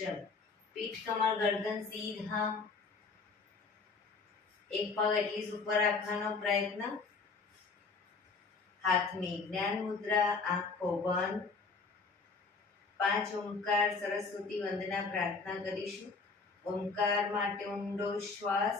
चलो, पीठ कमर गर्दन सीधा, एक पग एटलीस्ट ऊपर रखવાનો प्रयत्न, हाथ में ज्ञान मुद्रा, आंखों बंद। 5 ओंकार सरस्वती वंदना प्रार्थना करीशुं। ओंकार माटे ऊंडो श्वास,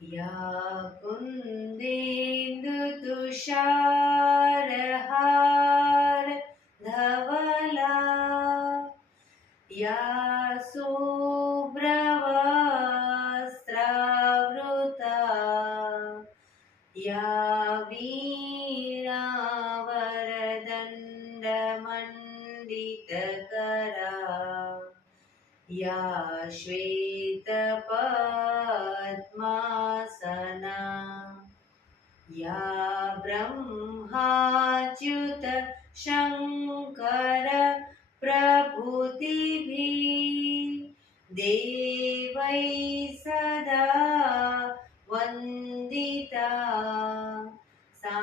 या कुन्देन्दु तुषारहार धवला, या शुभ्रवस्त्रावृता, या वीणावरदण्डमण्डितकरा, या श्वेतपद्मासना, या ब्रह्माच्युत शङ्कर प्रभृतिभिः देवैः सदा वन्दिता, सा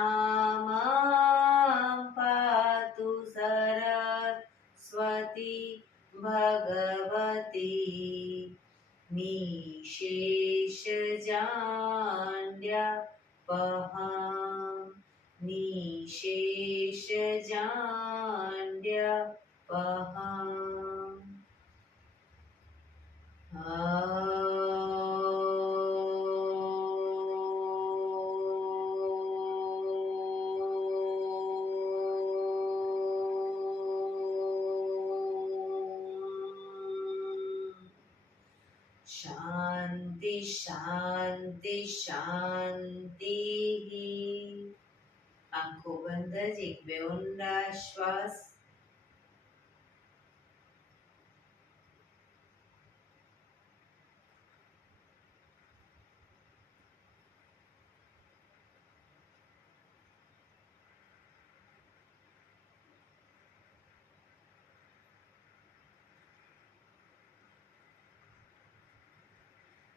मां पातु सरस्वती भगवती निशेषजाड्यापहा, निशेषजाड्यापहा। शांति शांति शांति। आंखों बंद, एक बे ऊंडा श्वास।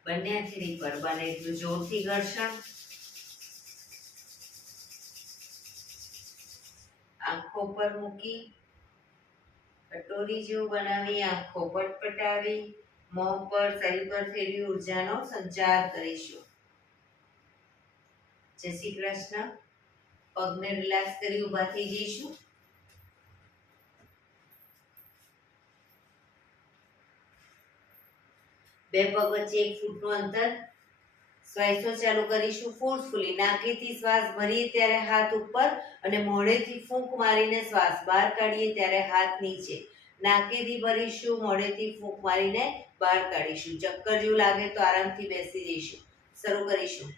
બંને હાથેથી પર બને એટલું જોરથી ઘર્ષણ। આંખો પર મૂકી કટોરી જેવું બનાવી આંખો પટપટાવી મોં પર શરીર પર ફેરવી ઉર્જાનો સંચાર કરીશું। જય શ્રી કૃષ્ણ। પગને રિલેક્સ કરી ઊભા થઈ જઈશું। બે પગ વચ્ચે 1 ફૂટનું અંતર। શ્વાસો ચાલુ કરીશું ફોર્સફુલી। નાકેથી શ્વાસ ભરીએ ત્યારે હાથ ઉપર અને મોઢેથી ફૂંક મારીને શ્વાસ બહાર કાઢીએ ત્યારે હાથ નીચે। નાકેથી ભરીશું, મોઢેથી ફૂંક મારીને બહાર કાઢીશું। ચક્કર જેવું લાગે તો આરામથી બેસી જઈશું। શરૂ કરીશું।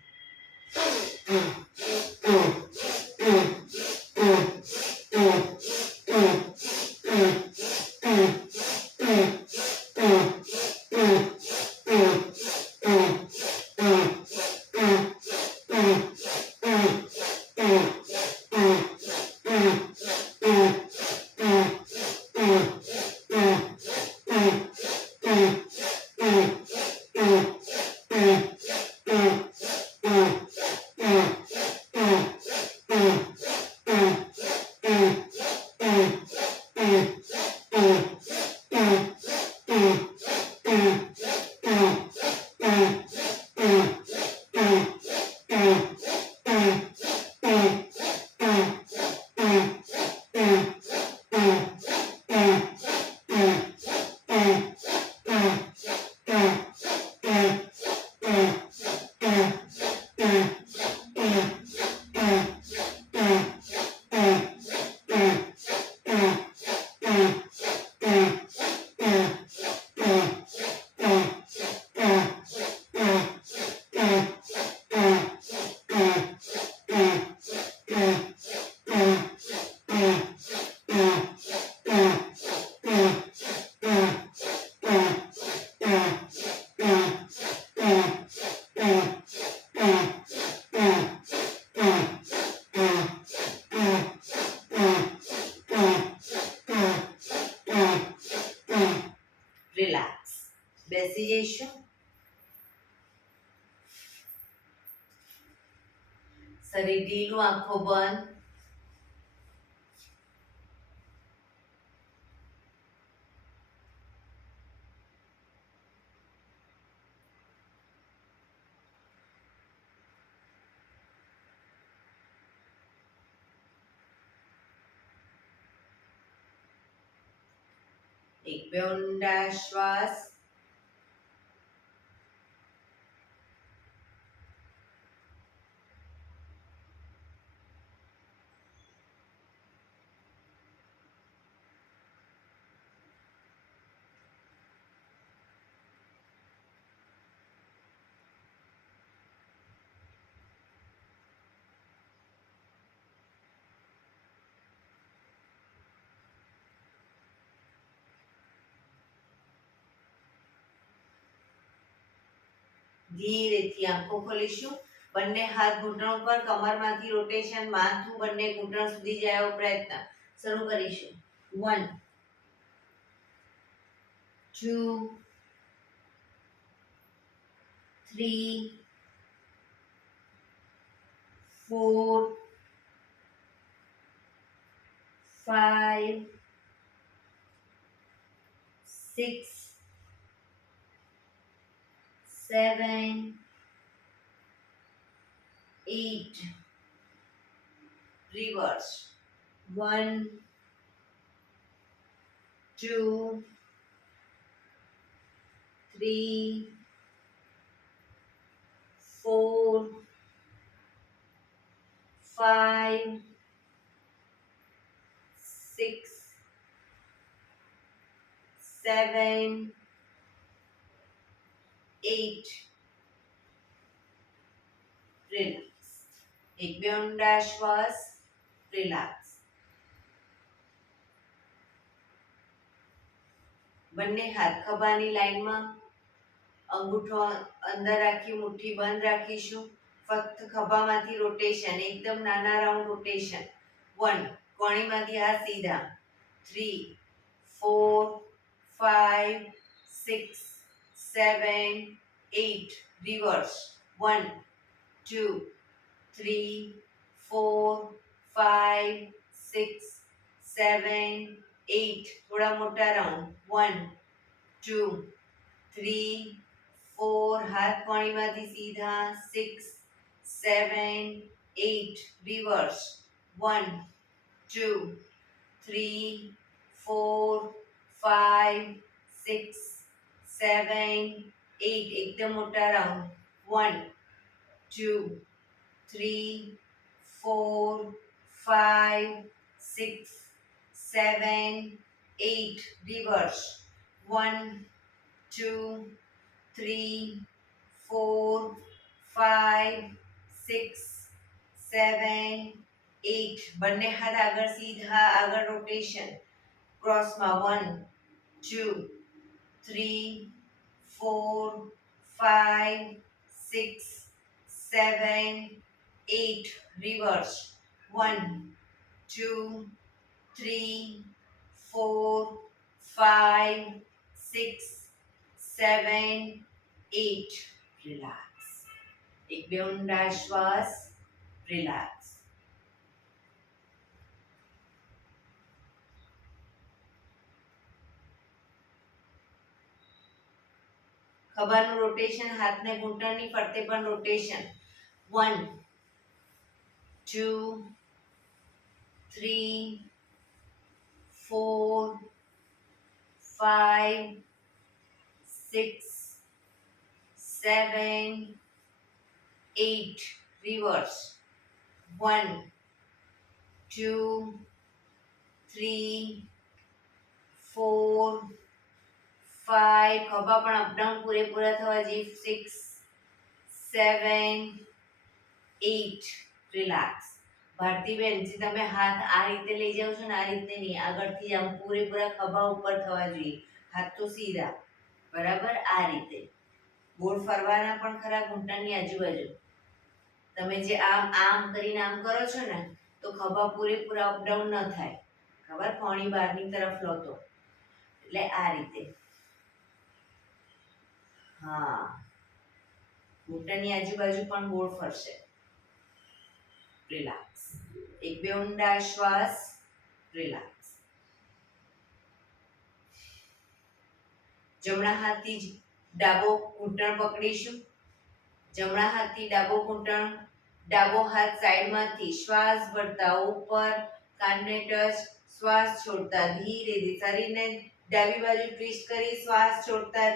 શરીર ઢીલું, આંખો બંધ. એક બે ઊંડા શ્વાસ. ધીરેથી આંખો ખોલીશું. બંને હાથ ઘૂંટણ ઉપર, કમરમાંથી રોટેશન, માથું બંને ઘૂંટણ સુધી જાય એવો પ્રયત્ન. શરૂ કરીશું. 1 2 3 4 5 6 7 8. Reverse. 1 2 3 4 5 6 7 8. Relax. એક બે ઊંડા શ્વાસ. રિલેક્સ. બંને હાથ ખભાની લાઈનમાં, અંગૂઠો અંદર રાખી મુઠ્ઠી બંધ રાખીશું. ફક્ત ખભામાંથી રોટેશન, એકદમ નાના રાઉન્ડ રોટેશન. 1 કોણીમાંથી હાથ સીધા. 3 4 5 6 7 8. રિવર્સ. 1 2 3 4 5 6 7 8. થોડા મોટા રાઉન્ડ. 1 2 3 4. હાથ કોણીમાંથી સીધા. 6 7 8. રિવર્સ. 1 2 3 4 5 6 7 8. એકદમ મોટા રાઉન્ડ. 1 2 3 4 5 6 7 8. Reverse. 1 2 3 4 5 6 7 8. બંને હાથ આગળ સીધા, આગળ રોટેશન. ક્રોસમાં 1 2 3 4 5 6 7 8. Reverse. 1 2 3 4 5 6 7 8. Relax. એક બે ઊંડા શ્વાસ. રિલેક્સ. ખભાનું રોટેશન, હાથને ઘૂંટણની ફરતે પણ રોટેશન. 1 2 3 4 5 6 7 8. Reverse. 1 2 3 4 5. ખભા પણ અપડાઉન પૂરેપૂરા થવા જોઈએ. 6 7 8. રિલેક્સ. ભારતીબેન, જે તમે હાથ આ રીતે લઈ જાઓ છો ને, આ રીતે નહીં, આગળથી આમ પૂરેપૂરા ખભા ઉપર થવા જોઈએ. હાથ તો સીધા. બરાબર? આ રીતે ગોળ ફરવાના પણ ખરા ઘૂંટણની આજુબાજુ. તમે જે આમ આમ કરીને આમ કરો છો ને, તો ખભા પૂરેપૂરા અપડાઉન ન થાય. ખબર? કોણી બહારની તરફ લો તો. એટલે આ રીતે. હા, ઘૂંટણની આજુબાજુ પણ ગોળ ફરશે. રિલેક્સ. એક બે ઊંડા શ્વાસ, રિલેક્સ. જમણા હાથથી ડાબો ઘૂંટણ પકડીશું. જમણા હાથથી ડાબો ઘૂંટણ, ડાબો હાથ સાઈડમાંથી શ્વાસ ભરતા ઉપર, કાનને ટચ, શ્વાસ છોડતા ધીરેથી શરીરને ડાબી બાજુ ટ્વિસ્ટ કરી શ્વાસ છોડતા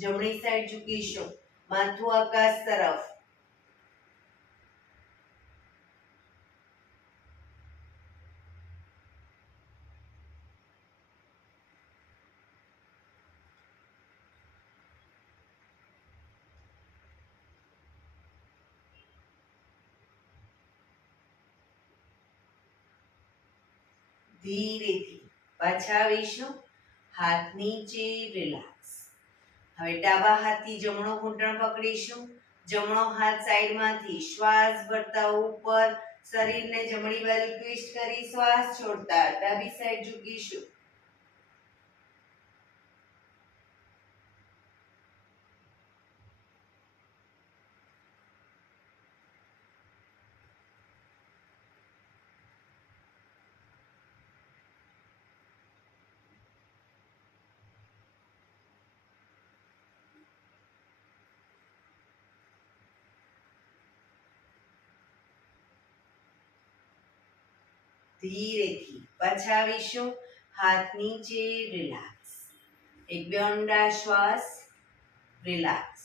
જમણી સાઈડ ઝૂકીશું. માથું આકાશ તરફ. ધીરેથી પાછા આવીશું. હાથ નીચે, રિલેક્સ. હવે ડાબા હાથથી જમણો ઘૂંટણ પકડીશું. જમણો હાથ સાઈડમાંથી શ્વાસ ભરતા ઉપર, શરીરને જમણી બાજુ ટ્વિસ્ટ કરી શ્વાસ છોડતા ડાબી સાઈડ ઝૂકીશું. ધીરેથી પાછા આવીશું. હાથ નીચે, રિલેક્સ. એક બે ઊંડા શ્વાસ, રિલેક્સ.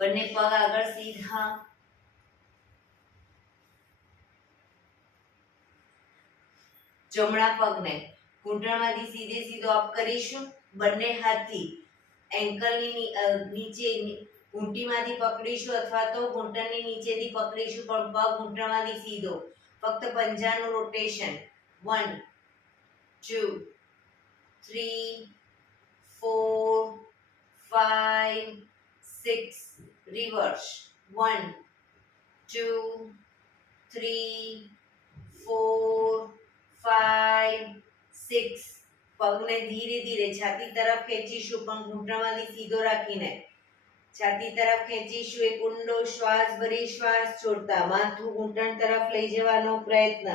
બંને પગ આગળ સીધા. જમણા પગને ઘૂંટણમાંથી સીધે સીધો અપ કરીશું. બંને હાથથી એન્કલની નીચે ઘૂંટીમાંથી પકડીશું અથવા તો ઘૂંટણની નીચેથી પકડીશું, પણ પગ ઘૂંટણમાંથી સીધો. ફક્ત પંજાનું રોટેશન. 1 2 3 4 5 6, રિવર્સ. 1 2 3 4 5 6. પગને ધીરે ધીરે છાતી તરફ ખેંચીશું, પણ ઘૂંટણમાંથી સીધો રાખીને છાતી તરફ ખેંચીશું. એક ઊંડો શ્વાસ ભરી શ્વાસ છોડતા માથું ઘૂંટણ તરફ લઈ જવાનો પ્રયત્ન.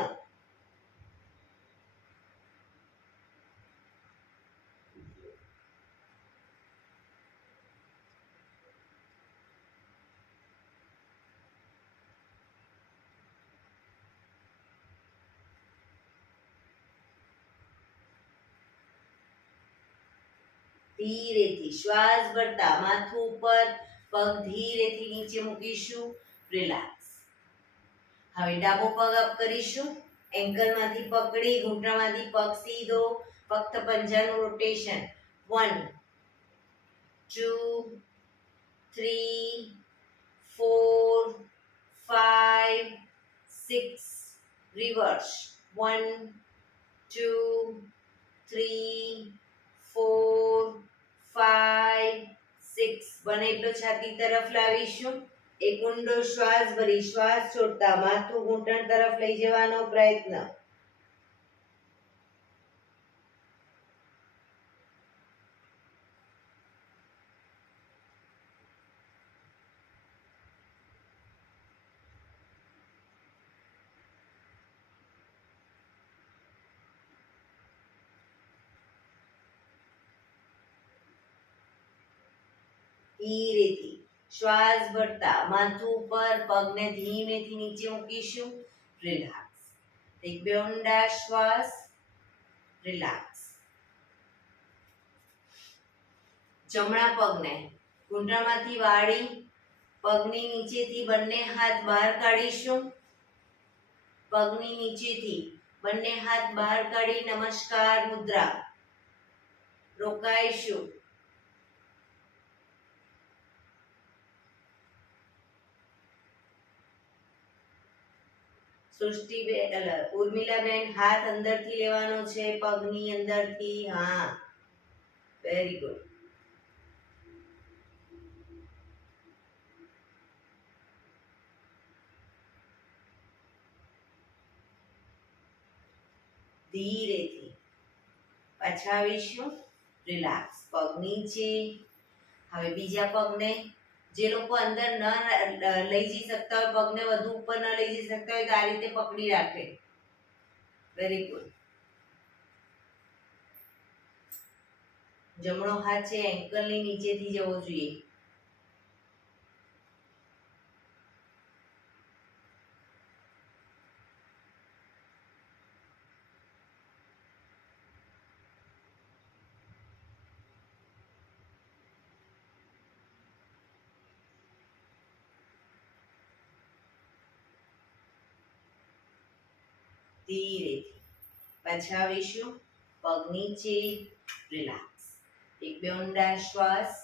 ધીરેથી શ્વાસ ભરતા માથું ઉપર, પગ ધીરેથી નીચે મૂકીશું. રિલેક્સ. હવે ડાબો પગ અપ કરીશું. એન્કલમાંથી પકડી ઘૂંટણમાંથી પગ સીધો. ફક્ત પંજાનું રોટેશન. 1 2 3 4 5 6, રિવર્સ. 1 2 3 4 5 6. બને એટલો છાતી તરફ લાવીશું. એક ઊંડો શ્વાસ ભરી શ્વાસ છોડતા માથું ઘૂંટણ તરફ લઈ જવાનો પ્રયત્ન. ધીરેથી શ્વાસ ભરતા માથું ઉપર, પગને ધીમેથી નીચે મૂકીશું. રિલેક્સ. એક બે ઊંડા શ્વાસ, રિલેક્સ. જમણા પગને ઘૂંટણમાંથી વાળી પગની નીચેથી બંને હાથ બહાર કાઢીશું. પગની નીચેથી બંને હાથ બહાર કાઢી નમસ્કાર મુદ્રા. રોકાઈશું. ઉર્મિલાબેન, હાથ અંદરથી લેવાનો છે, પગની અંદરથી. હા, વેરી ગુડ. ધીરેથી પાછા આવીશું. રિલેક્સ. પગ નીચે. હવે બીજા પગને જે લોકો અંદર ન લઈ જઈ શકતા હોય, પગને વધુ ઉપર ન લઈ જઈ શકતા હોય તો આ રીતે પકડી રાખે. Very good. જમણો હાથ છે એન્કલની નીચેથી જવો જોઈએ. ધીરેથી પાછા આવીશું. પગ નીચે, રિલેક્સ. એક બે ઊંડા શ્વાસ.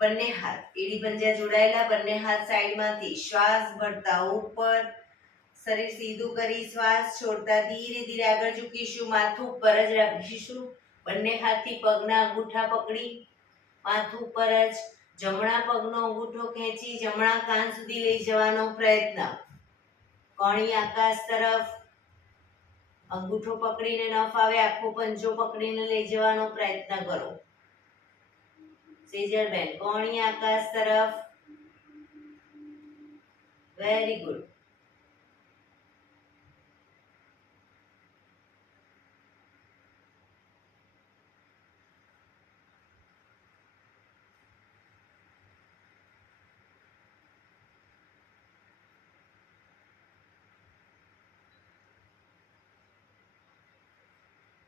બંને હાથ એડી પંજા જોડાયેલા, બંને હાથ સાઈડમાંથી શ્વાસ ભરતા ઉપર, શરીર સીધું કરી શ્વાસ છોડતા ધીરે ધીરે આગળ ઝૂકીશું. માથું ઉપર જ રાખીશું. બંને હાથથી પગના અંગૂઠા પકડી માથું ઉપર જ. જમણા પગનો અંગૂઠો ખેંચી જમણા કાન સુધી લઈ જવાનો પ્રયત્ન. કોણી આકાશ તરફ. અંગૂઠો પકડીને ન ફાવે આખો પંજો પકડીને લઈ જવાનો પ્રયત્ન કરો. સેજલબેન કોણી આકાશ તરફ. Very good.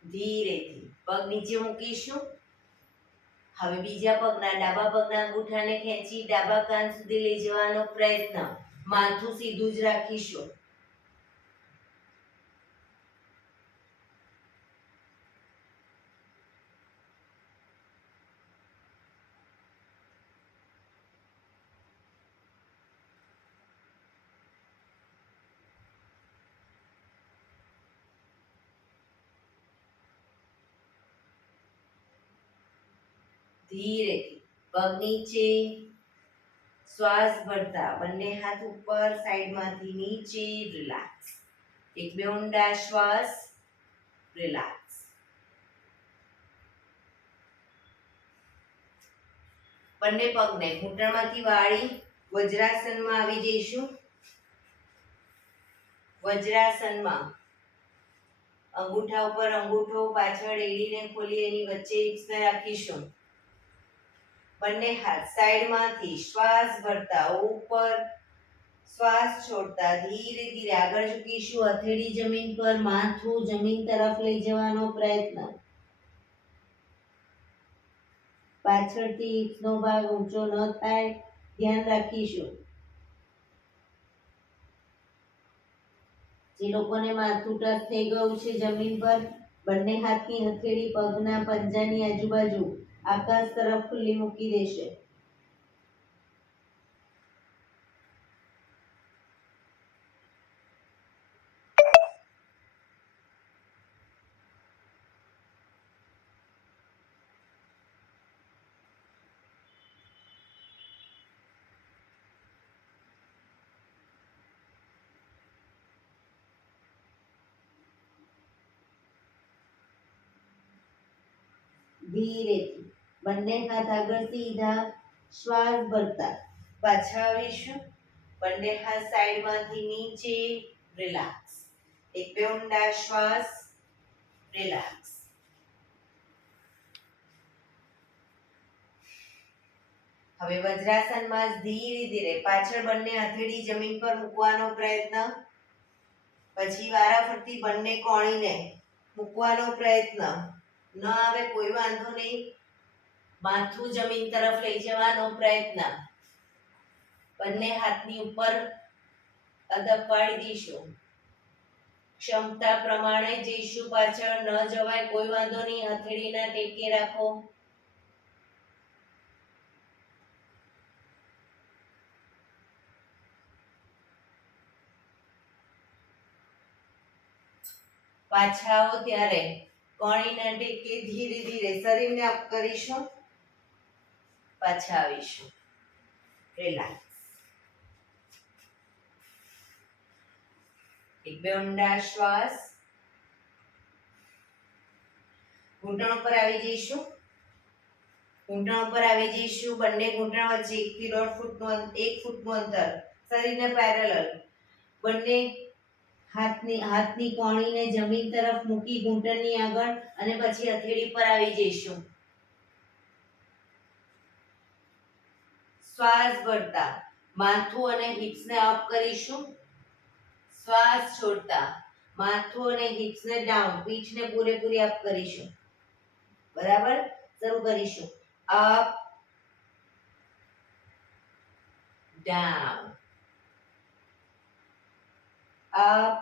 ધીરેથી પગ નીચે મૂકીશું. હવે બીજા પગના ડાબા પગના અંગૂઠાને ખેંચી ડાબા કાન સુધી લઈ જવાનો પ્રયત્ન. માથું સીધું જ રાખીશું. ધીરેથી પગ નીચે, શ્વાસ ભરતા બંને હાથ ઉપર, સાઈડમાંથી નીચે, રિલેક્સ. એક બે ઊંડા શ્વાસ, રિલેક્સ. બંને પગને ઘૂંટણમાંથી વાળી વજ્રાસનમાં આવી જઈશું. વજ્રાસનમાં અંગૂઠા ઉપર અંગૂઠો, પાછળ એડીને ખોલી એની વચ્ચે હિપ્સને રાખીશું. બંને હાથ સાઈડમાંથી શ્વાસ ભરતા ઉપર, શ્વાસ છોડતા ધીરે ધીરે આગળ ઝૂકીશું. હથેળી જમીન પર, માથું જમીન તરફ લઈ જવાનો પ્રયત્ન. પાછળથી હિપ્સનો ભાગ ઊંચો ન થાય ધ્યાન રાખીશું. જે લોકોને માથું ટચ થઈ ગયું છે જમીન પર, બંને હાથની હથેળી પગના પંજાની આજુબાજુ આકાશ તરફ ખુલ્લી મૂકી દેશે. ધીરેથી બંને હાથ આગળ સીધા, શ્વાસ ભરતા પાછા આવીશું. બંને હાથ સાઈડમાંથી નીચે, રિલેક્સ. એક બે ઊંડા શ્વાસ, રિલેક્સ. હવે વજ્રાસનમાં ધીરે ધીરે પાછળ બંને હથેળી જમીન પર મૂકવાનો પ્રયત્ન. પછી વારાફરતી બંને કોણીને મૂકવાનો પ્રયત્ન. ન આવે કોઈ વાંધો નહીં. માથું જમીન તરફ લઈ જવાનો પ્રયત્ન. બંને હાથની ઉપર અદબ પાડી દઈશું. ક્ષમતા પ્રમાણે જઈશું. પાછળ ન જવાય કોઈ વાંધો નહીં. હથેળીના ટેકે રાખો. પાછા આવો ત્યારે કોણીના ટેકે ધીરે ધીરે શરીરને અપ કરીશું. પાછા આવીશું. રિલેક્સ. એક બે ઊંડા શ્વાસ. ઘૂંટણ પર આવી જઈશું. ઘૂંટણ ઉપર આવી જઈશું. બંને ઘૂંટણ વચ્ચે 1 થી 1.5 ફૂટનું અંતર, શરીરને પેરેલલ. બંને હાથની કોણીને જમીન તરફ મૂકી ઘૂંટણની આગળ અને પછી હથેળી પર આવી જઈશું. શ્વાસ ભરતા માથું અને હિપ્સને અપ કરીશું. શ્વાસ છોડતા માથું અને હિપ્સને ડાઉન, પીઠને પૂરેપૂરી અપ કરીશું. બરાબર, શરૂ કરીશું. Up, down, up,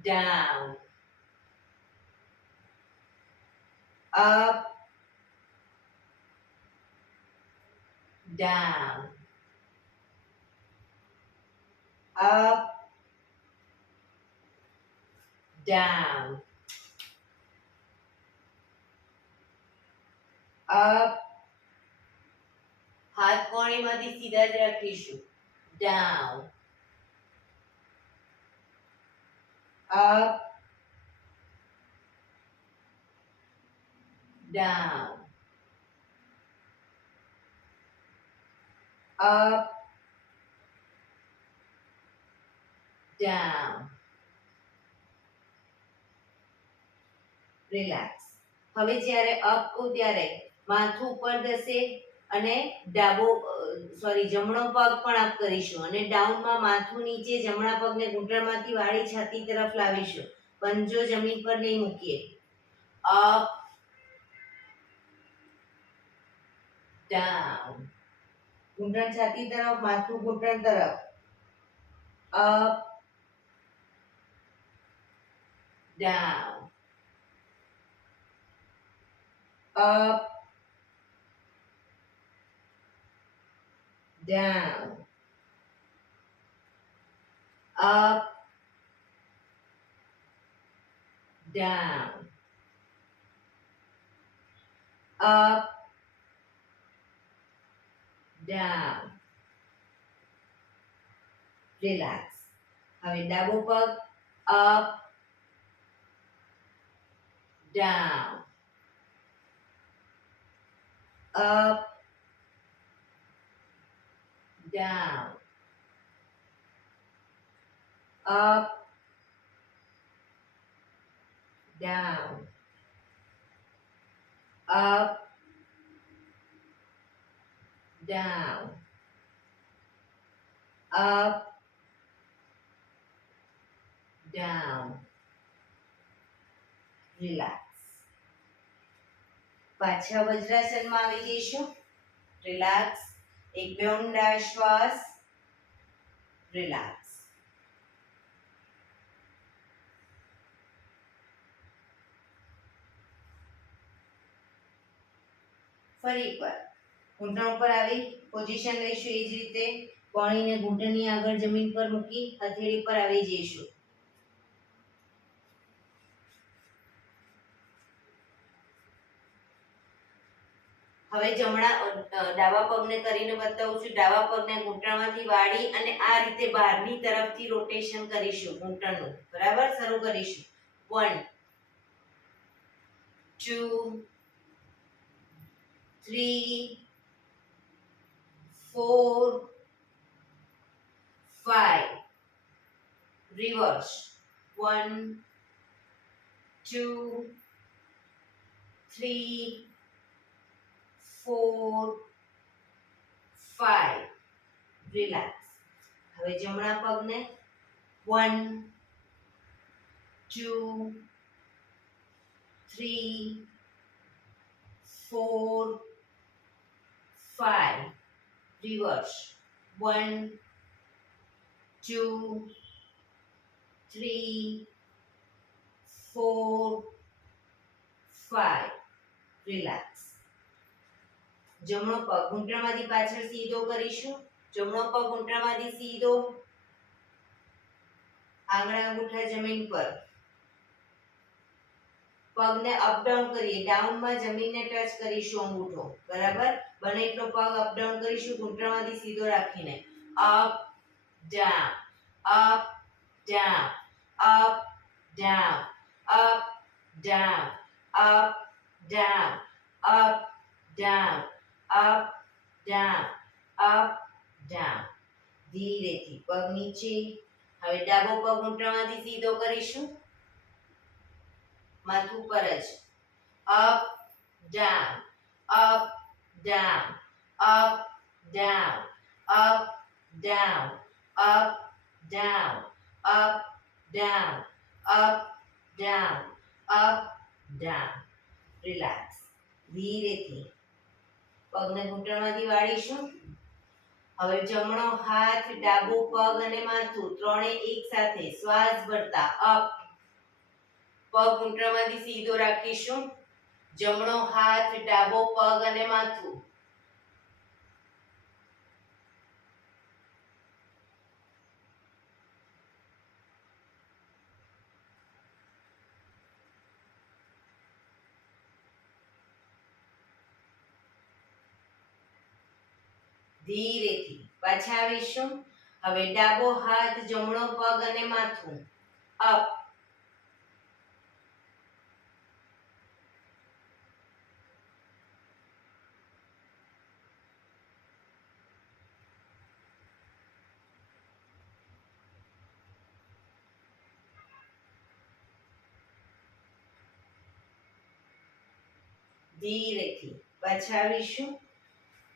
down, up, down, up, down, up. હાથ કોણીમાંથી સીધા જ રાખીશું. down, up, down, up, down. Relax. હવે જ્યારે અપ કહું ત્યારે માથું ઉપર જશે અને જમણો પગ પણ અપ કરીશું અને ડાઉનમાં માથું નીચે, જમણા પગને ઘૂંટણમાંથી વાળી છાતી તરફ લાવીશું. પંજો જમીન પર નહીં મૂકીએ. અપ, ડાઉન, ઘૂંટણ છાતી તરફ, માથું ઘૂંટણ તરફ. Up, down, up, down, up, down, up, down. Relax. હવે ડાબો પગ up, down, up, down, up, down, up, down, up, down. Relax. પાછા વજ્રાસનમાં આવી જઈશું. રિલેક્સ. એક બે ઊંડા શ્વાસ. રિલેક્સ. ફરી એકવાર ઘૂંટણ ઉપર આવી પોઝિશન લઈશું. એ જ રીતે કોણીને ઘૂંટણની આગળ જમીન પર મૂકી હથેળી પર આવી જઈશું. હવે ડાબા પગને કરીને બતાવું છું. ડાબા પગને ઘૂંટણમાંથી વાળી અને આ રીતે બહારની તરફથી રોટેશન કરીશું ઘૂંટણનું. બરાબર, શરૂ કરીશું. 1 2 3 4 5. રિવર્સ. 1 2 3 4 5. રિલેક્સ. હવે જમણા પગને 1 2 3 4 5. રિવર્સ. 1 2 3 4 5. રિલેક્સ. જમણો પગ ઘૂંટણમાંથી પાછળ સીધો કરીશું. જમણો પગ ઘૂંટણમાંથી સીધો, આંગળા અંગૂઠા જમીન પર. પગને અપ ડાઉન કરીએ. ડાઉનમાં જમીનને ટચ કરીશું અંગૂઠો. બરાબર, બને એટલો પગ અપ ડાઉન કરીશું ઘૂંટણમાંથી સીધો રાખીને. Up down, up down, up down, up down, up down, up, down, up, down, up, down. ધીરેથી પગ નીચે. હવે ડાબો પગ ઘૂંટણમાંથી સીધો કરીશું, માથું પર જ. up, down, up, down, up, down, up, down, up, down, up, down, up, down, up, down. Relax. ધીરેથી પગને ઘૂંટણમાંથી વાળીશું. હવે જમણો હાથ, ડાબો પગ અને માથું ત્રણે એક સાથે શ્વાસ ભરતા અપ. પગ ઘૂંટણમાંથી સીધો રાખીશું. જમણો હાથ, ડાબો પગ અને માથું. ધીરેથી પાછા આવીશું. હવે ડાબો હાથ, જમણો પગ અને માથું અપ. ધીરેથી પાછા આવીશું.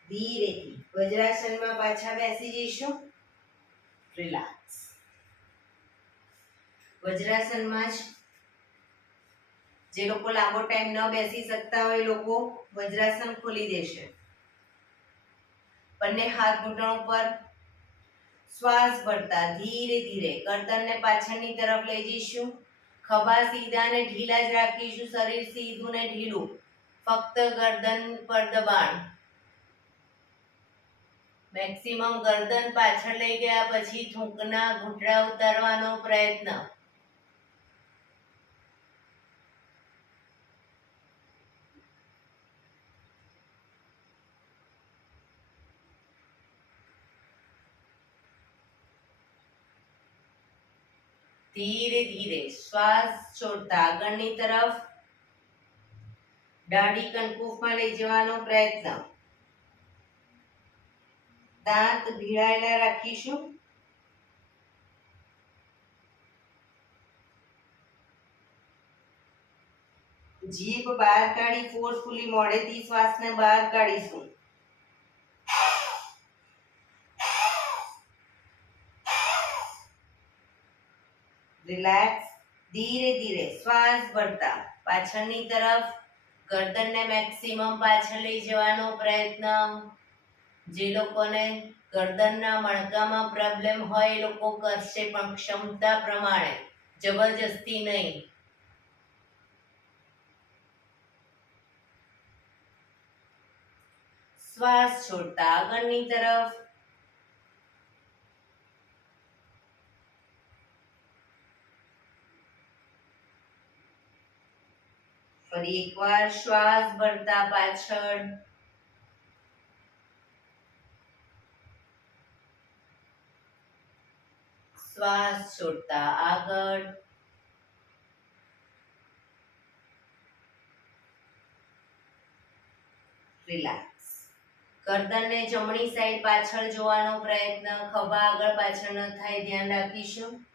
ધીરેથી વજ્રાસનમાં પાછા બેસી જઈશું. રિલેક્સ. વજ્રાસનમાં જ જે લોકો લાંબો ટાઈમ ન બેસી શકતા હોય એ લોકો વજ્રાસન ખોલી દેશે. બંને હાથ ઘૂંટણો પર શ્વાસ ભરતા ધીરે ધીરે ગરદનને પાછળની તરફ લઈ જઈશું. ખભા સીધા ને ઢીલા જ રાખીશું. શરીર સીધું ને ઢીલું. ફક્ત ગરદન પર દબાણ. મેક્સિમમ ગરદન પાછળ લઈ ગયા પછી થૂંકના ઘૂંટડા ઉતારવાનો પ્રયત્ન. ધીરે ધીરે શ્વાસ છોડતા આગળની તરફ દાઢી કંકુફમાં લઈ જવાનો પ્રયત્ન. દાંત ભીડાયેલા રાખીશું. જીભ બહાર કાઢી ફોર્સફુલી મોઢેથી શ્વાસને બહાર કાઢીશું. રિલેક્સ. ધીરે ધીરે શ્વાસ ભરતા પાછળની તરફ ગરદનને મેક્સિમમ પાછળ લઈ જવાનો પ્રયત્ન. જે લોકોને ગરદનના મણકામાં પ્રોબ્લેમ હોય એ લોકો કરશે, પણ ક્ષમતા પ્રમાણે, જબરજસ્તી નહીં. શ્વાસ છોડતા આગળની તરફ. ફરી એકવાર શ્વાસ ભરતા પાછળ. શ્વાસ છોડતા આગળ. રિલેક્સ. ગરદનને જમણી સાઈડ પાછળ જોવાનો પ્રયત્ન. ખભા આગળ પાછળ ન થાય ધ્યાન રાખીશું.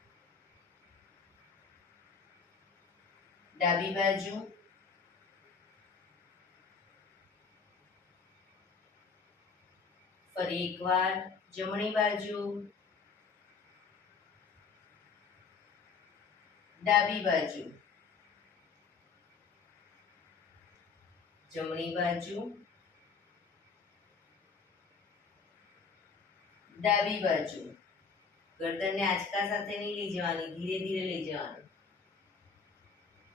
ડાબી બાજુ. ફરી એકવાર જમણી બાજુ. ડાબી બાજુ. જમણી બાજુ. ડાબી બાજુ. ગરદનને આંચકા સાથે નહીં લઈ જવાની, ધીરે ધીરે લઈ જવાનું.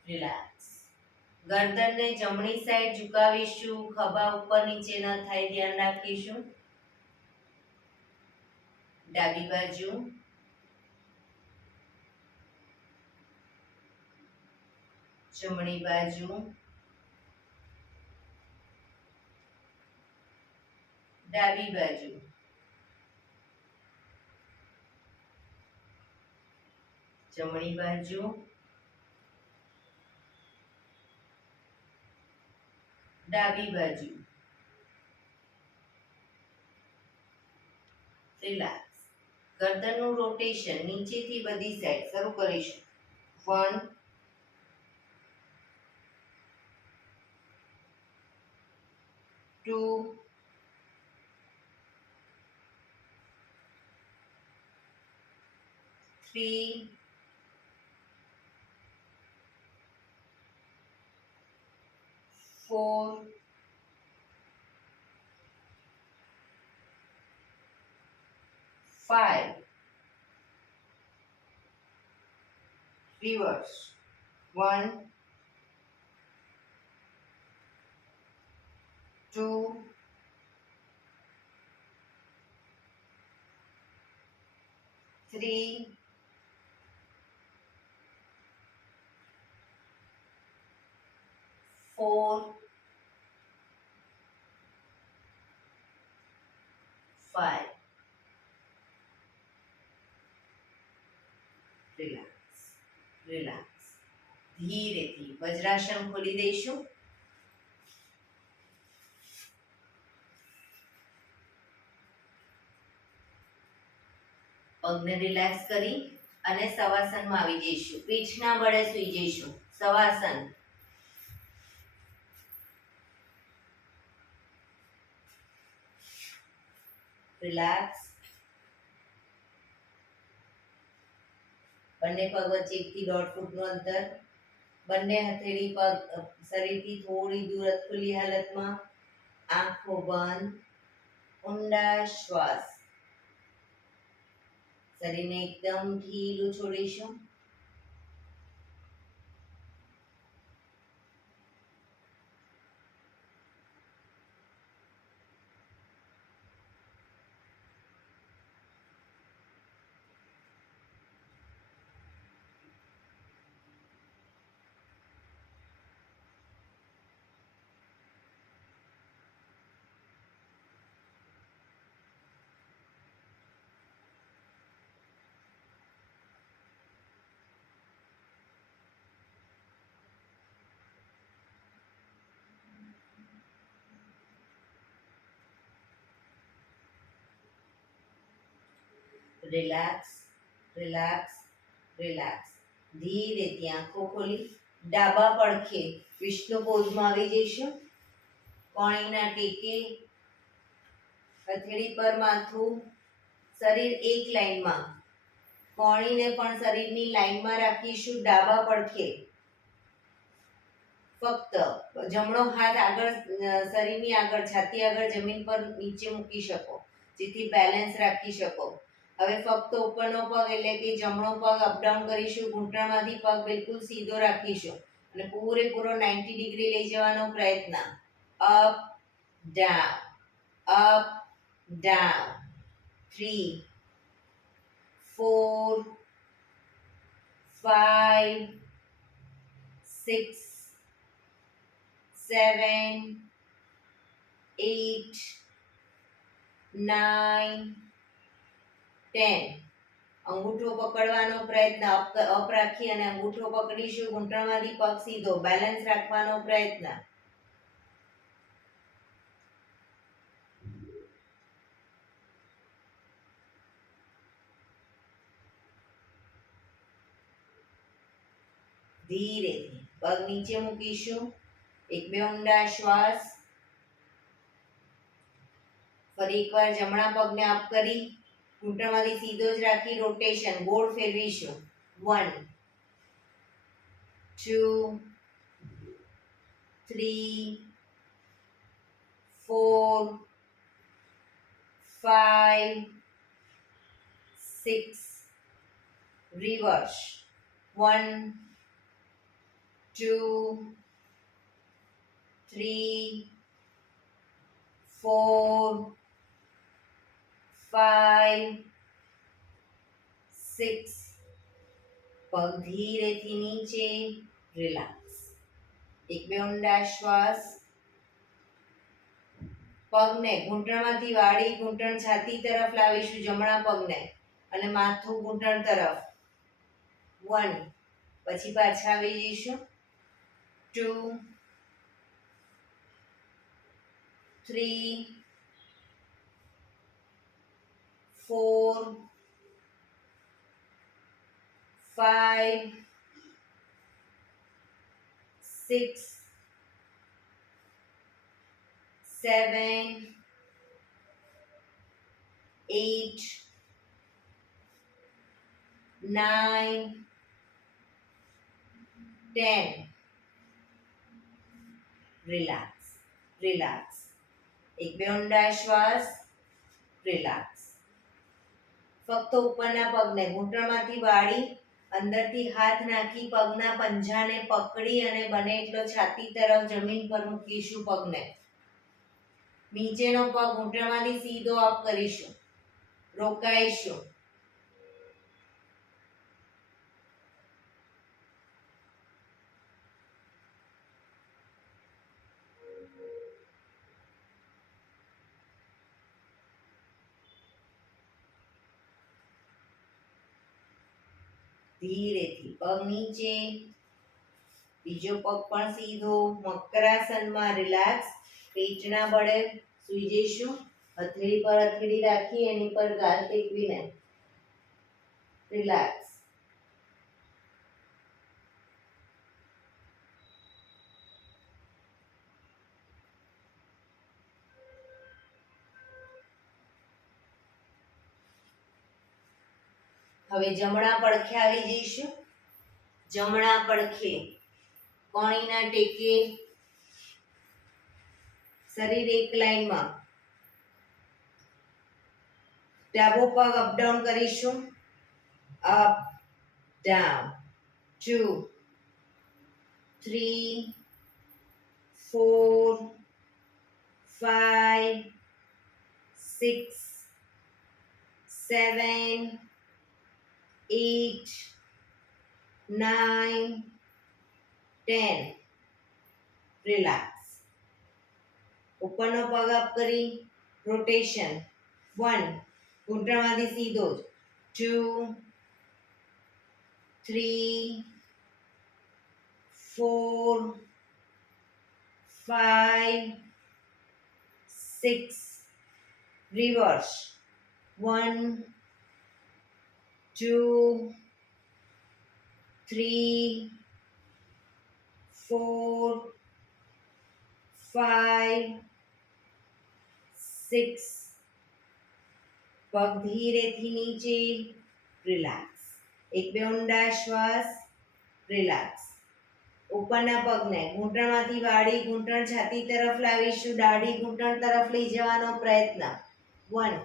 રિલેક્સ. ગરદનને જમણી સાઈડ ઝુકાવીશું. ખભા ઉપર નીચે ન થાય ધ્યાન રાખીશું. ડાબી બાજુ. જમણી બાજુ. ડાબી બાજુ. જમણી બાજુ. ડાબી બાજુ, રિલેક્સ. ગરદનનું રોટેશન નીચેથી બધી સાઈડ શરૂ કરીશું. 1 2 3 4 5 reverse 1 2 3 4 5 રિલેક્સ રિલેક્સ. ધીરેથી વજ્રાસન ખોલી દઈશું. પગને રિલેક્સ કરી અને શવાસનમાં આવી જઈશું. પીઠના બળે સૂઈ જઈશું. શવાસન. રિલેક્સ. બંને પગ વચ્ચે 1 થી 1.5 ફૂટનું અંતર. બંને હથેળી પગ શરીરથી થોડી દૂર ખુલ્લી હાલતમાં. આંખો બંધ. ઊંડા શ્વાસ. શરીરને એકદમ ઢીલું છોડીશું. Relax relax relax. ધીરેથી આંખો ખોલી ડાબા પડખે વિષ્ણુ પોઝમાં આવી જઈશું. કોણીના ટેકે, હથેળી પર માથું, શરીર એક લાઈનમાં. કોણીને પણ શરીરની લાઈનમાં રાખીશું. ડાબા પડખે ફક્ત જમણો હાથ આગળ શરીરની આગળ છાતી આગળ જમીન પર નીચે મૂકી શકો જેથી બેલેન્સ રાખી શકો. હવે ફક્ત ઉપરનો પગ એટલે કે જમણો પગ અપડાઉન કરીશું. ઘૂંટણમાંથી પગ બિલકુલ સીધો રાખીશું અને પૂરેપૂરો 90 ડિગ્રી લઈ જવાનો પ્રયત્ન. Up down up down. 3 4 5 6 7 8 9 10. અંગૂઠો પકડવાનો પ્રયત્ન. અપ રાખી અને અંગૂઠો પકડીશું. ઘૂંટણમાંથી પગ સીધો બેલેન્સ રાખવાનો પ્રયત્ન. ધીરેથી પગ નીચે મૂકીશું. 1-2 ઊંડા શ્વાસ. ફરી એકવાર જમણા પગને અપ કરી ઘૂંટણમાંથી સીધો જ રાખી રોટેશન ગોળ ફેરવીશું. 1 2 3 4 5 6 રિવર્સ. 1 2 3 4 5 6. પગ ધીરેથી નીચે. રિલેક્સ. 1-2 ઊંડા શ્વાસ. પગને ઘૂંટણમાંથી વાળી ઘૂંટણ છાતી તરફ લાવીશું. જમણા પગને અને માથું ઘૂંટણ તરફ. 1 પછી પાછા આવી જઈશું. 2 3, 4, 5, 6, 7, 8, 9, 10. Relax, relax. એક બે ઊંડા શ્વાસ. રિલેક્સ. ફક્ત ઉપરના પગને ઘૂંટણમાંથી વાળી અંદરથી હાથ નાખી પગના પંજાને પકડી અને બને એટલો છાતી તરફ જમીન પર મૂકીશું પગને. નીચેનો પગ ઘૂંટણમાંથી સીધો અપ કરીશું. રોકાઈશું. ધીરેથી પગ નીચે. બીજો પગ પણ સીધો. મકરાસનમાં રિલેક્સ. પેટના બળે સૂઈ જઈશું. હથેળી પર હથેળી રાખી એની પર ગાલ ટેકવીને રિલેક્સ. હવે જમણા પડખે આવી જઈશું. જમણા પડખે કોણીના ટેકે શરીર એક લાઈનમાં. ડાબો પગ અપડાઉન કરીશું. Up down. 2, 3, 4, 5, 6, 7, 8, 9, 10. રિલેક્સ. ઉપરનો પગ અપ કરી રોટેશન. 1, ઘૂંટણમાંથી સીધો જ. 2, 3, 4, 5, 6. રિવર્સ. 1, 2, 3, 4, 5, 6. પગ ધીરેથી નીચે. રિલેક્સ. એક બે ઊંડા શ્વાસ. રિલેક્સ. ઉપરના પગને ઘૂંટણમાંથી વાળી ઘૂંટણ છાતી તરફ લાવીશું. દાઢી ઘૂંટણ તરફ લઈ જવાનો પ્રયત્ન. 1,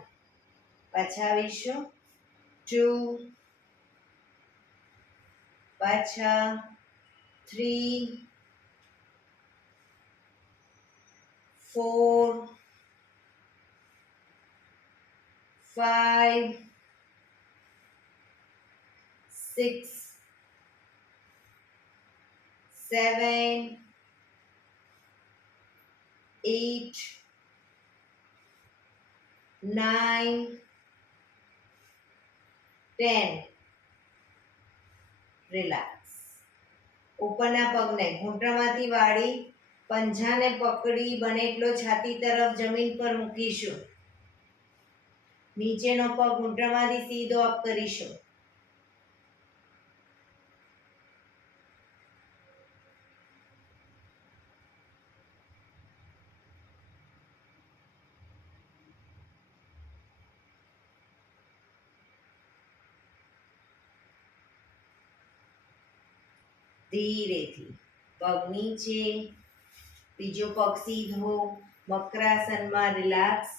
પાછા આવીશું. 2, પાછા. 3, 4, 5, 6, 7, 8, 9, 10. રિલેક્સ. ઉપરના પગને ઘૂંટણમાંથી વાળી પંજાને પકડી બને એટલો છાતી તરફ જમીન પર મૂકીશું. નીચેનો પગ ઘૂંટણમાંથી સીધો અપ કરીશું. ધીરેથી પગ નીચે. બીજો પગ સીધો. મકરાસનમાં રિલેક્સ.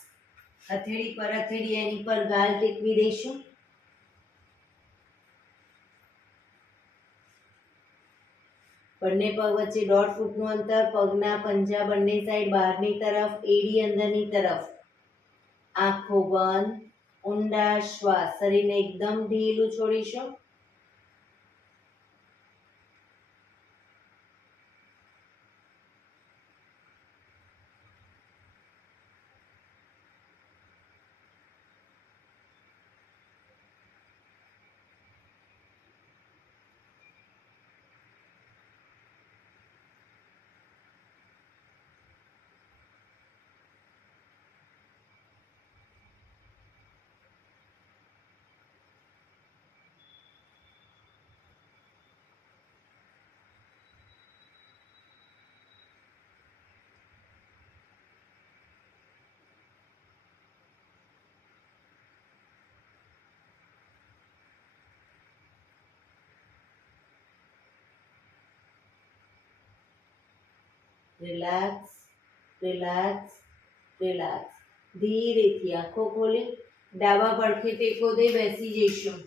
હથેળી પર હથેળી એની પર ગાલ ટેકવી દઈશું. બંને પગ વચ્ચે 1.5 ફૂટનું અંતર. પગના પંજા બંને સાઈડ બહારની તરફ. એડી અંદરની તરફ. આંખો બંધ. ઊંડા શ્વાસ. શરીરને એકદમ ઢીલું છોડીશું. Relax, relax, relax. ધીરેથી આંખો ખોલી ડાબા પડખે ટેકો દઈ બેસી જઈશું.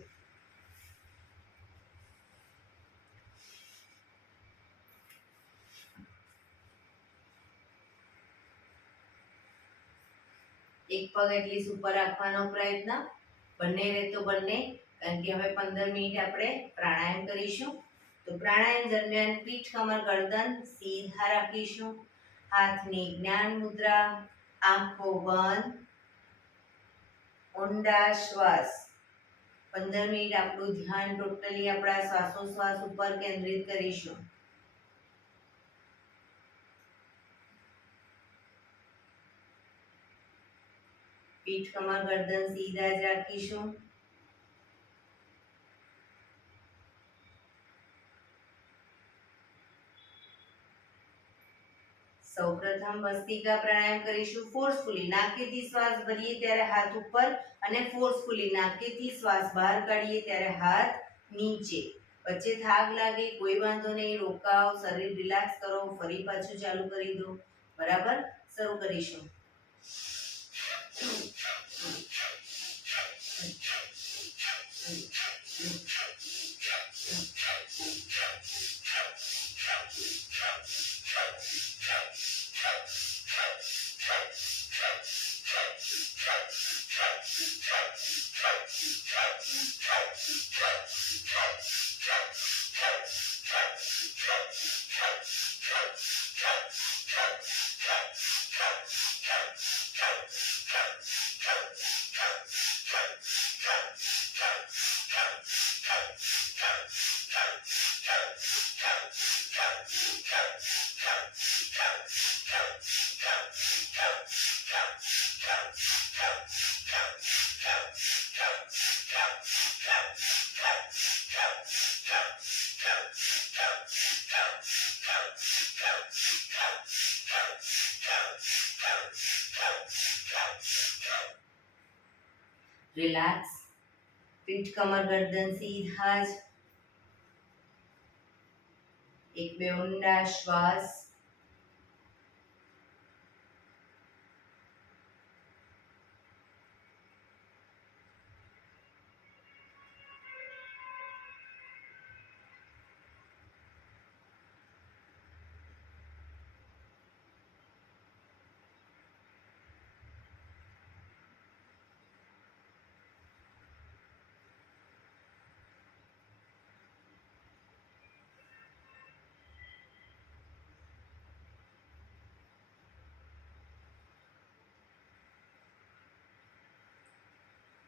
એક પગ એટલીસ્ટ ઉપર રાખવાનો પ્રયત્ન, બંને રહે તો બંને, કારણ કે હવે 15 મિનિટ આપણે પ્રાણાયામ કરીશું. તો પ્રાણાયામ દરમિયાન પીઠ, કમર, ગરદન સીધા રાખીશું. હાથની જ્ઞાન મુદ્રા, આંખો બંધ, ઊંડા શ્વાસ. 15 મિનિટ આપણું ધ્યાન ટોટલી આપણા શ્વાસોશ્વાસ ઉપર કેન્દ્રિત કરીશું. પીઠ, કમર, ગરદન સીધા જ રાખીશું. સૌપ્રથમ ભસ્ત્રિકા પ્રાણાયામ કરીશું ફોર્સફુલી. નાકેથી શ્વાસ ભરીએ ત્યારે હાથ ઉપર અને ફોર્સફુલી નાકેથી શ્વાસ બહાર કાઢીએ ત્યારે હાથ નીચે. વચ્ચે થાક લાગે કોઈ વાંધો નહીં, રોકાઓ, શરીર રિલેક્સ કરો, ફરી પાછું ચાલુ કરી દો. બરાબર, શરૂ કરીશું. રિલેક્સ. પીઠ, કમર, ગરદન સીધા જ. એક બે ઊંડા શ્વાસ.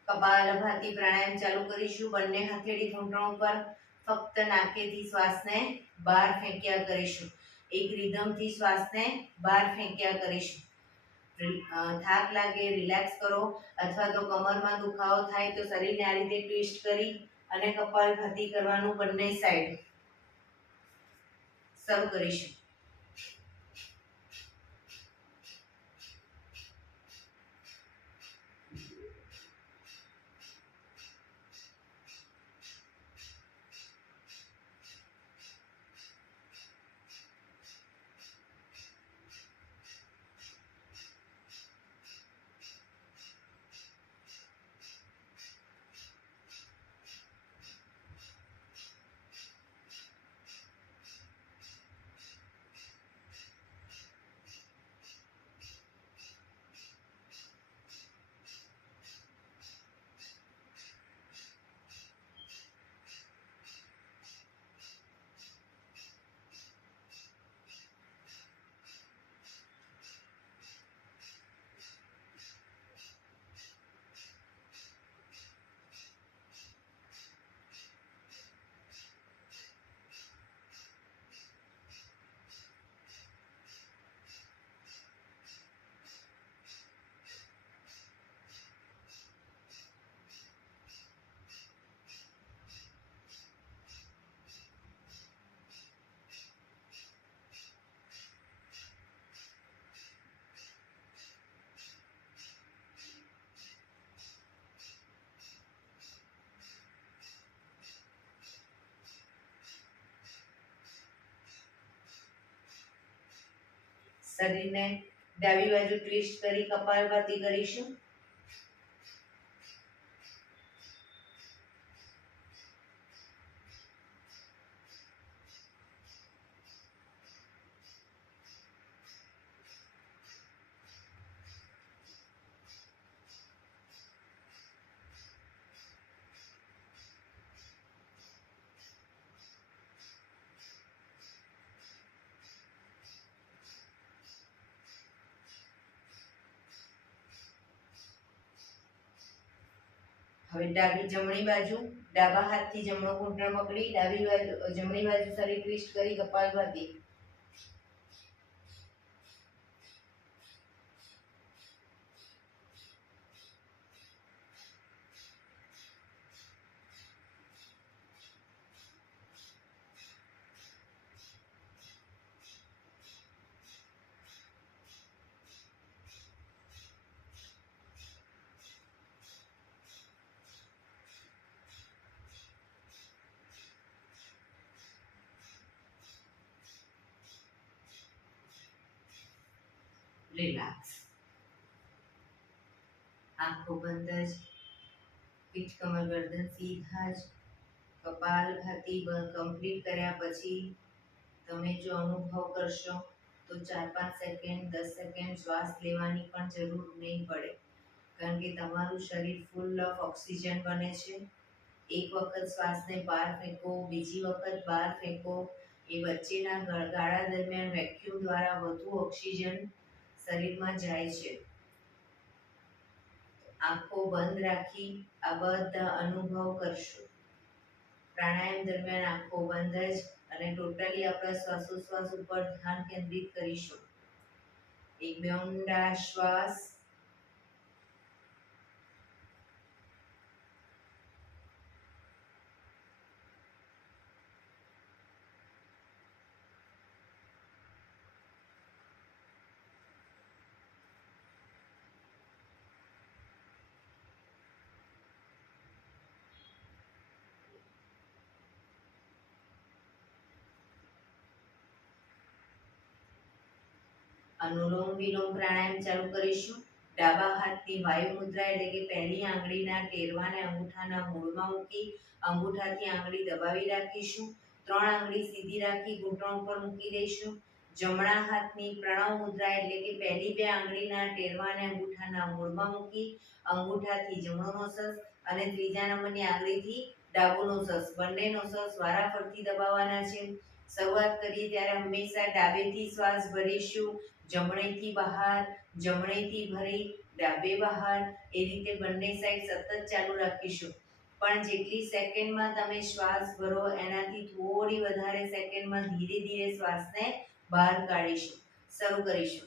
કપાલભાતિ પ્રાણાયામ ચાલુ કરીશું. બંને હથેળી ઘૂંટણ ઉપર, ફક્ત નાકેથી શ્વાસને બહાર ફેંક્યા કરીશું. એક રિધમથી શ્વાસને બહાર ફેંક્યા કરીશું. થાક લાગે રિલેક્સ કરો, અથવા તો કમરમાં દુખાવો થાય તો શરીરને આ રીતે ટ્વિસ્ટ કરી અને કપાલભાતિ કરવાનું બંને સાઈડ. શરૂ કરીશું. શરીરને ડાબી બાજુ ટ્વિસ્ટ કરી કપાલભાતિ કરીશું. હવે જમણી બાજુ ડાબા હાથથી જમણો ઘૂંટણ પકડી જમણી બાજુ શરીર ટ્વિસ્ટ કરી કપાલભાતિ. રિલેક્સ. આંખો બંધ જ, પીઠ કમર ગરદન સીધા જ. કપાલભાતિ કમ્પ્લીટ કર્યા પછી તમે જો અનુભવ કરશો તો 4-5 સેકન્ડ 10 સેકન્ડ શ્વાસ લેવાની પણ જરૂર નહીં પડે, કારણ કે તમારું શરીર ફૂલ ઓફ ઓક્સિજન બને છે. એક વખત શ્વાસને બહાર ફેંકો, બીજી વખત બહાર ફેંકો. એ વચ્ચેના ગાળા દરમિયાન વેક્યુમ દ્વારા વધુ ઓક્સિજન શરીરમાં જાય છે. આંખો બંધ રાખી આ બધા અનુભવ કરશો. પ્રાણાયામ દરમિયાન આંખો બંધ જ અને ટોટલી આપણા શ્વાસોશ્વાસ ઉપર ધ્યાન કેન્દ્રિત કરીશું. એક બે ઊંડા શ્વાસ. અનુલોમ વિલોમ પ્રાણાયામ ચાલુ કરીશું. ડાબા હાથની વાયુ મુદ્રા એટલે કે પહેલી આંગળીના ટેરવાને અંગૂઠાના મૂળમાં મૂકી અંગૂઠાથી આંગળી દબાવી રાખીશું. 3 આંગળી સીધી રાખી ઘૂંટણ ઉપર મૂકી દઈશું. જમણા હાથની પ્રણવ મુદ્રા એટલે કે પહેલી 2 આંગળીના ટેરવાને અંગૂઠાના મૂળમાં મૂકી અંગૂઠાથી જમણો નોસસ અને ત્રીજા નંબરની આંગળીથી ડાબો નોસસ, બંને નોસસ વારાફરતી દબાવવાના છે. શરૂઆત કરીએ ત્યારે હંમેશા ડાબેથી શ્વાસ ભરીશું, જમણેથી બહાર, જમણેથી ભરી ડાબે બહાર. એ રીતે બંને સાઈડ સતત ચાલુ રાખીશું. પણ જેટલી સેકન્ડમાં તમે શ્વાસ ભરો એનાથી થોડી વધારે સેકન્ડમાં ધીરે ધીરે શ્વાસને બહાર કાઢીશું. શરૂ કરીશું.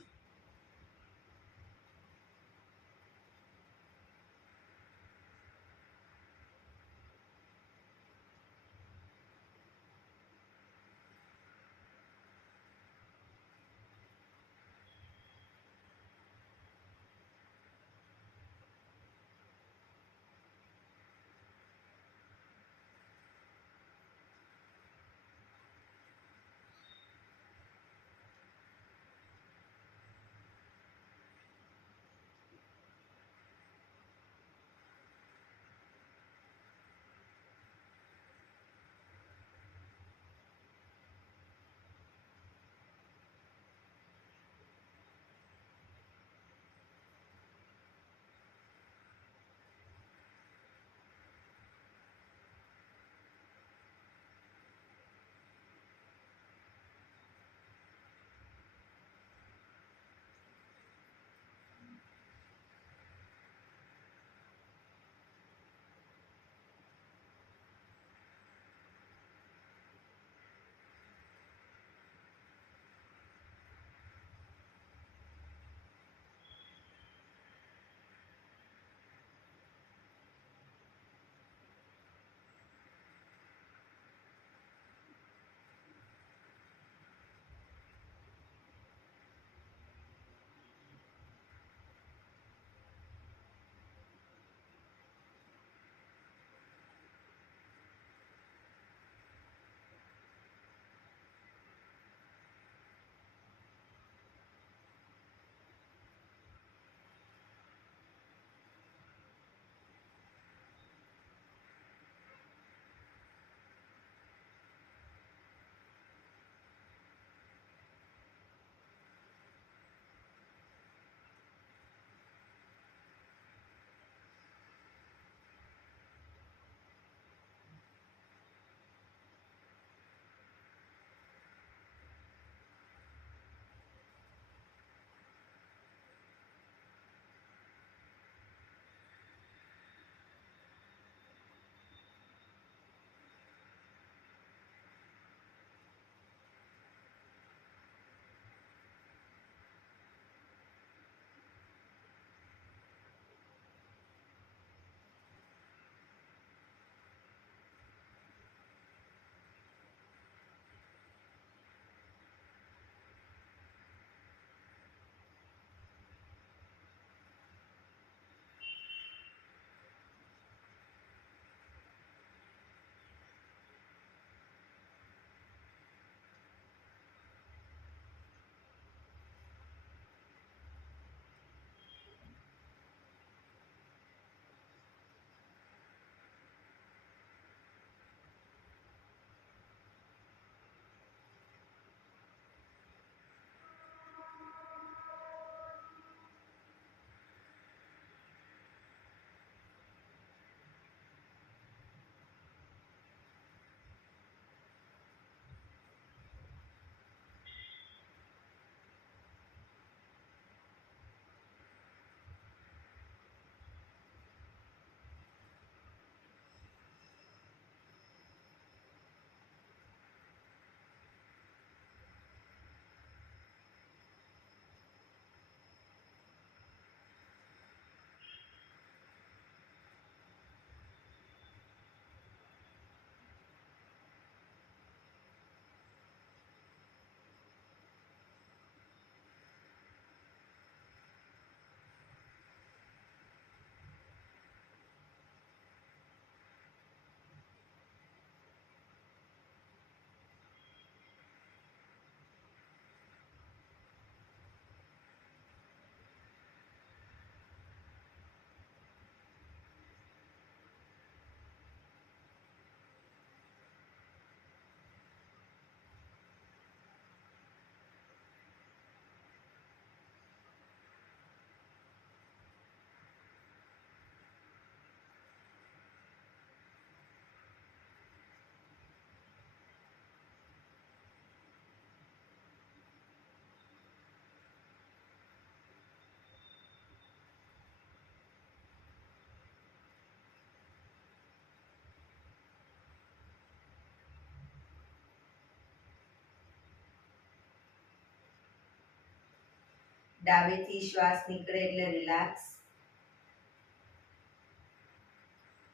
ડાબેથી શ્વાસ નીકળે એટલે રિલેક્સ.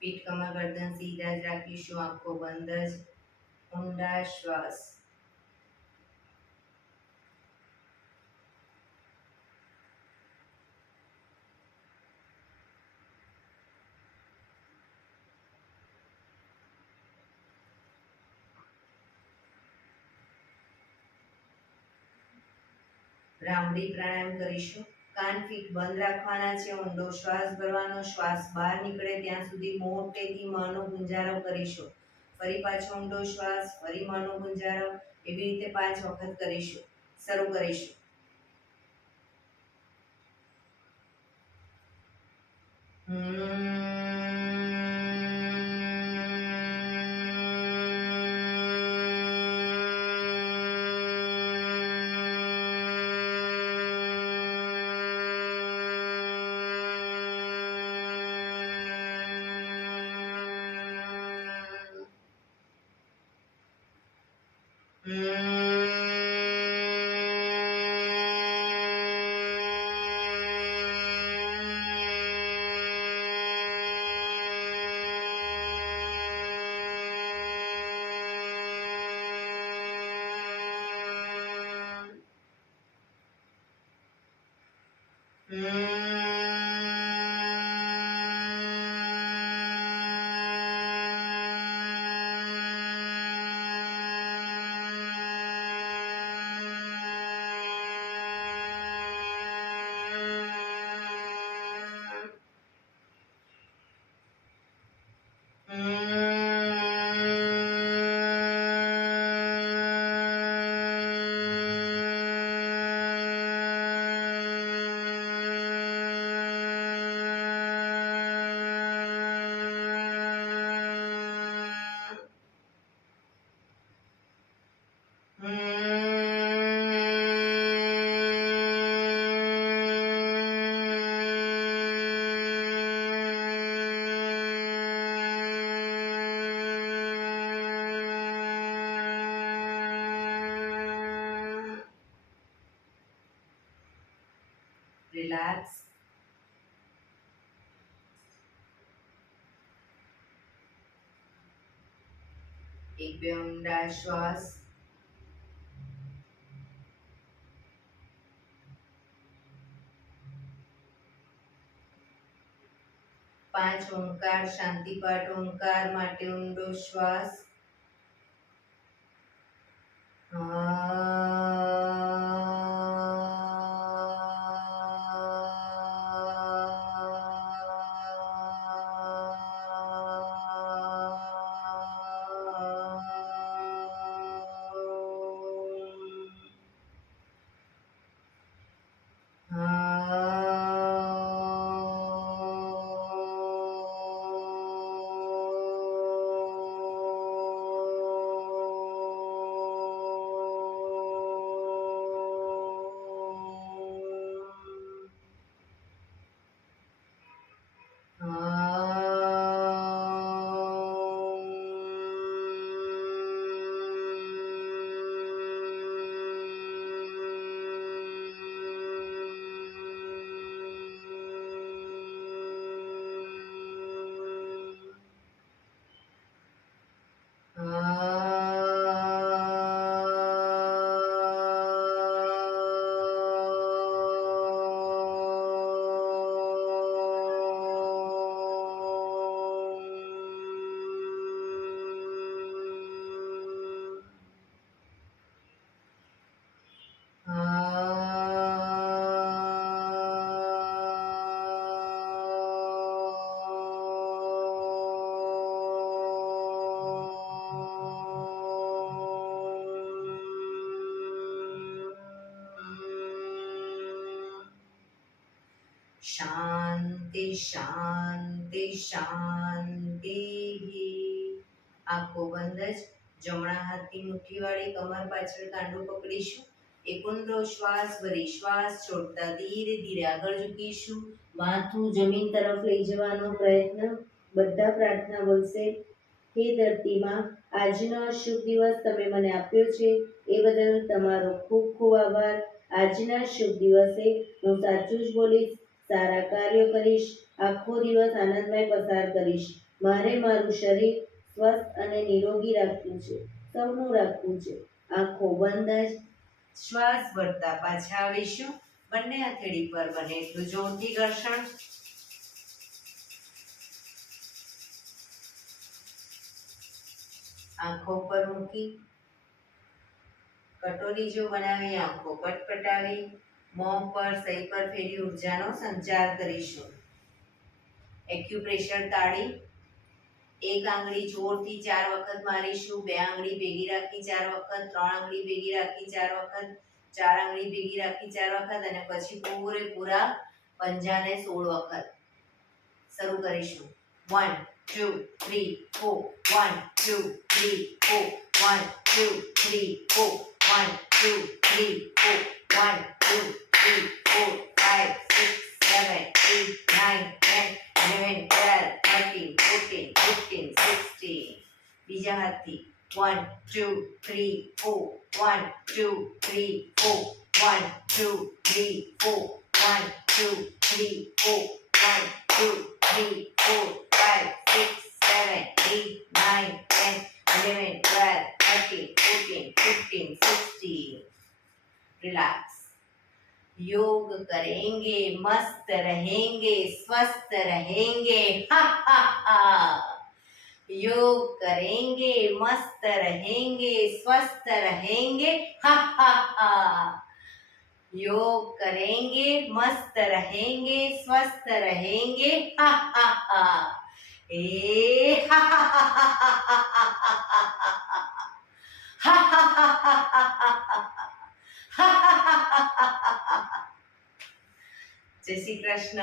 પીઠ કમર ગરદન સીધા જ રાખીશું, આંખો બંધ જ. ઊંડા શ્વાસ. ભ્રામરી પ્રાણાયામ કરીશું. કાન ફીટ બંધ રાખવાના છે, ઊંડો શ્વાસ ભરવાનો, શ્વાસ બહાર નીકળે ત્યાં સુધી મોટેથી મોંનો ગુંજારો કરીશું. ફરી પાછો ઊંડો શ્વાસ, ફરી મોંનો ગુંજારો, એવી રીતે 5 વખત કરીશું. શરૂ કરીશું. રિલેક્સ. એક બે ઊંડા શ્વાસ. પાંચ ઓંકાર શાંતિપાઠ ઓંકાર માટે ઊંડો શ્વાસ. શાંતિ શાંતિ શાંતિ. આંખો બંધ જ. જમણા હાથની મુઠ્ઠીવાળી કમર પાછળ કાંડું પકડીશું. એક ઊંડો શ્વાસ ભરી શ્વાસ છોડતા ધીરે ધીરે આગળ ઝૂકીશું. માથું જમીન તરફ લઈ જવાનો પ્રયત્ન. બધા પ્રાર્થના બોલશે. હે ધરતીમાં, આજનો આ શુભ દિવસ તમે મને આપ્યો છે એ બદલ તમારો ખૂબ ખૂબ આભાર. આજના શુભ દિવસે હું સાચું જ બોલીશ, સારા કાર્યો કરીશ, આખો દિવસ આનંદમય પસાર કરીશ. મારે મારું શરીર સ્વસ્થ અને નિરોગી રાખવું છે, સૌનું રાખવું છે. આંખો બંધ જ શ્વાસ ભરતા પાછા આવીશું. બંને હથેળી પર બને એટલું જોરથી ઘર્ષણ. આંખો પર મૂકી કટોરી જો બનાવી આંખો પટપટાવી મોં પર સહી પર ફેરી ઉર્જાનો સંચાર કરીશું. એક્યુપ્રેશર તાળી. એક આંગળી જોરથી 4 વખત મારીશું. 2 આંગળી ભેગી રાખી 4 વખત, 3 આંગળી ભેગી રાખી 4 વખત, 4 આંગળી ભેગી રાખી 4 વખત અને પછી પૂરેપૂરા પંજાને 16 વખત. શરૂ કરીશું. 1 2 3 4 1 2 3 4 1 2 3 4 1 2 3 4 1 2 3 4 5 6 7 8 9 10 11 12 13 14 15 16. બીજા હાથથી 1 2 3 4 1 2 3 4 1 2 3 4 1 2 3 4 1 2 3 4 5 6 7 8 9 10 11 12 13 14 15 16. रिलैक्स. योग करेंगे मस्त रहेंगे स्वस्थ रहेंगे. हा हा हा. योग करेंगे मस्त रहेंगे स्वस्थ रहेंगे. हा हा हा. योग करेंगे मस्त रहेंगे स्वस्थ रहेंगे. हा हा हा. ए हा हा हा हा हा हा हा हा. જય શ્રી કૃષ્ણ.